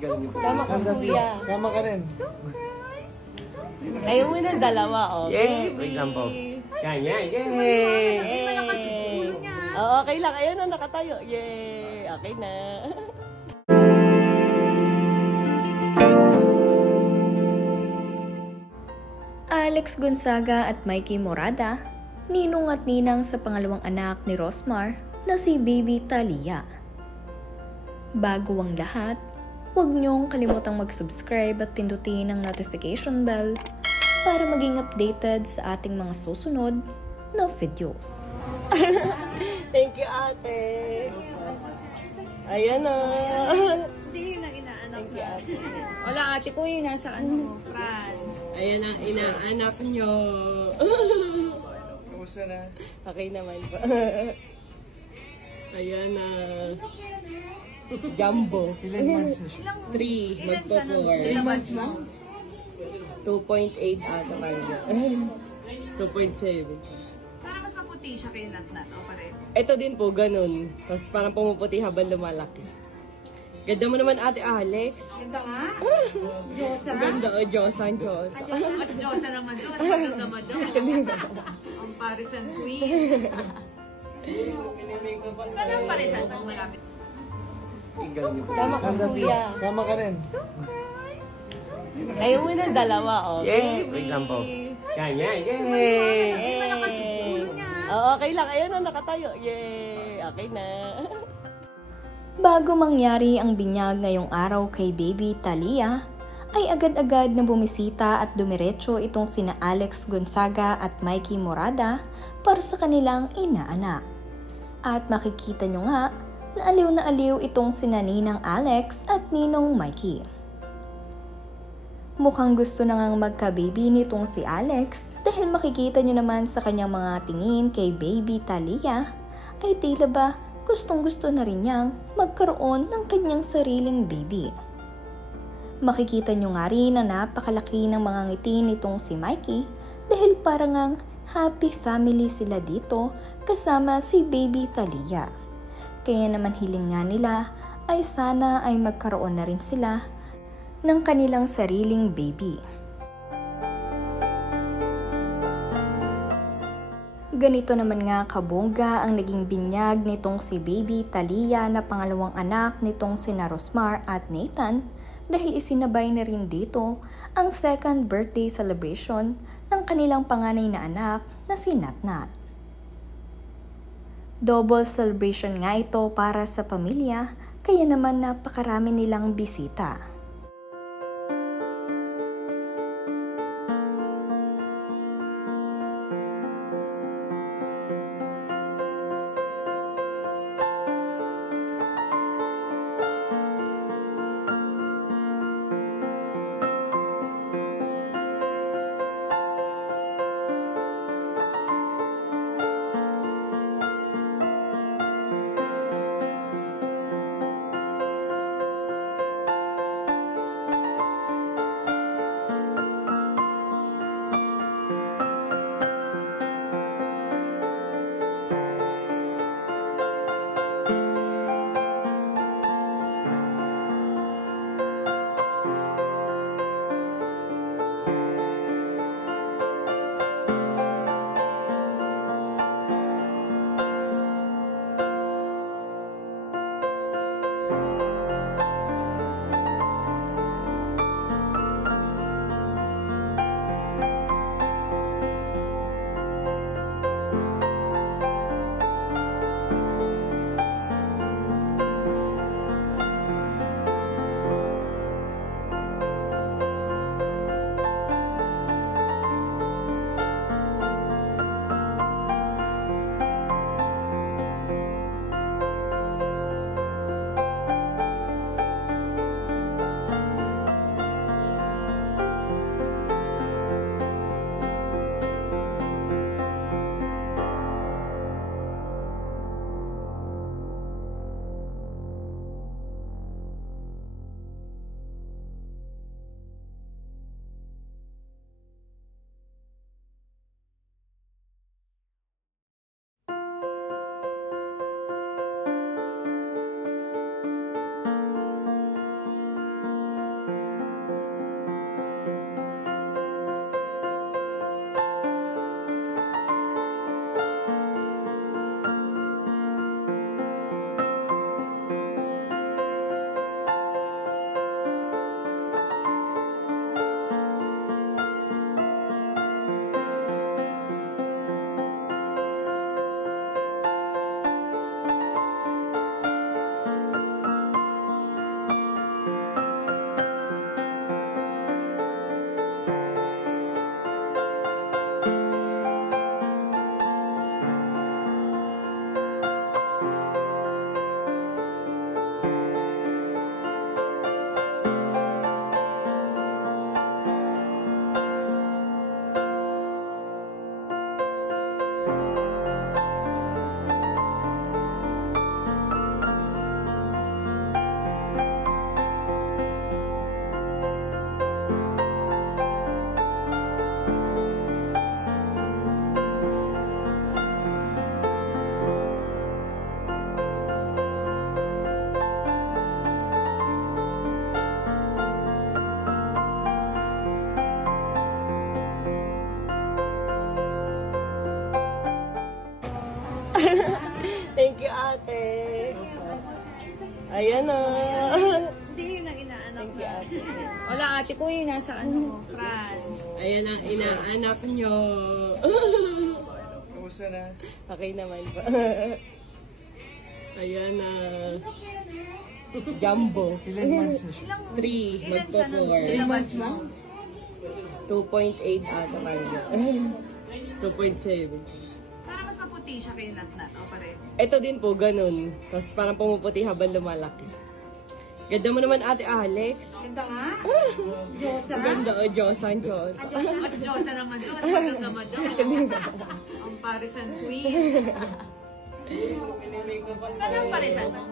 Tama ka, kuya. Tama ka rin. Ayaw mo ng dalawa, oh. Yay! Wait lang po. Yan, yan, yay! Hindi malakas yung ulo niya. Oo, okay lang. Ayun na, nakatayo. Yay! Okay na. Alex Gonzaga at Mikey Morada, ninong at ninang sa pangalawang anak ni Rosmar na si Baby Talia. Bago ang lahat, huwag niyong kalimutang mag-subscribe at pindutin ang notification bell para maging updated sa ating mga susunod na videos. Thank you, ate. Ayan na. Hindi yun ang inaanak Thank you, ate. Wala ate ko yun, nasa France. Ayan ang inaanak nyo. Kamusta na? Okay naman po. Ayan na. Jumbo. Ilan months na siya? 3. Ilan siya nung Magpo-4. nilabas mo? 2.8 ata kanya. 2.7. Para mas maputi siya kay Natnat, o pareho. Ito din po, ganun. Tapos parang pumuputi habang lumalaki. Ganda mo naman, Ate Alex. Ganda nga. Diyosa. Ganda, o, Diyosan, Diyos. Mas Diyosa naman doon. Mas maganda mo doon. Ang Parisan Queen. Saan ang Parisan mo malapit? Tama ka, kuya. Tama ka rin. Ayaw mo ng dalawa, oh. Yay! Wait lang po. Yan, yan, yay! Hindi malakas yung ulo niya. Oo, okay lang. Ayun na, nakatayo. Yay! Okay na. Bago mangyari ang binyag ngayong araw kay Baby Talia, ay agad-agad na bumisita at dumiretso itong sina Alex Gonzaga at Mikey Morada para sa kanilang inaanak. At makikita nyo nga na aliw itong sina Ninang Alex at Ninong Mikey. Mukhang gusto na ngang magka-baby nitong si Alex dahil makikita nyo naman sa kanyang mga tingin kay Baby Talia ay tila ba gustong-gusto na rin niyang magkaroon ng kanyang sariling baby. Makikita nyo nga rin na napakalaki ng mga ngiti nitong si Mikey dahil parang ang happy family sila dito kasama si Baby Talia. Kaya naman hiling nga nila ay sana ay magkaroon na rin sila ng kanilang sariling baby. Ganito naman nga kabongga ang naging binyag nitong si Baby Talia na pangalawang anak nitong sina Rosmar at Nathan dahil isinabay na rin dito ang second birthday celebration ng kanilang panganay na anak na si Natnat. Double celebration nga ito para sa pamilya kaya naman napakarami nilang bisita. Ayan na. Hindi yun ang inaanak Thank you, na. ate. Wala ate ko yung nasa ano, France. Ayan na, inaanak nyo. Kamusta na? Okay naman po. Ayan na. Jumbo. Ilan months na siya? 3, Ilan siya nung magpo-4. nilabas mo? 2.8 ata kanya. 2.7. Para mas maputi siya kay Natnat. O pareho. Ito din po, ganun. Tapos parang pumuputi habang lumalaki. Ganda mo naman, Ate Alex. Ganda nga. Diyosa. Ganda o, Diyosan, Diyos. Mas Diyosa naman doon. Mas maganda madam. Ang parisan queen. Saan ang parisan mo?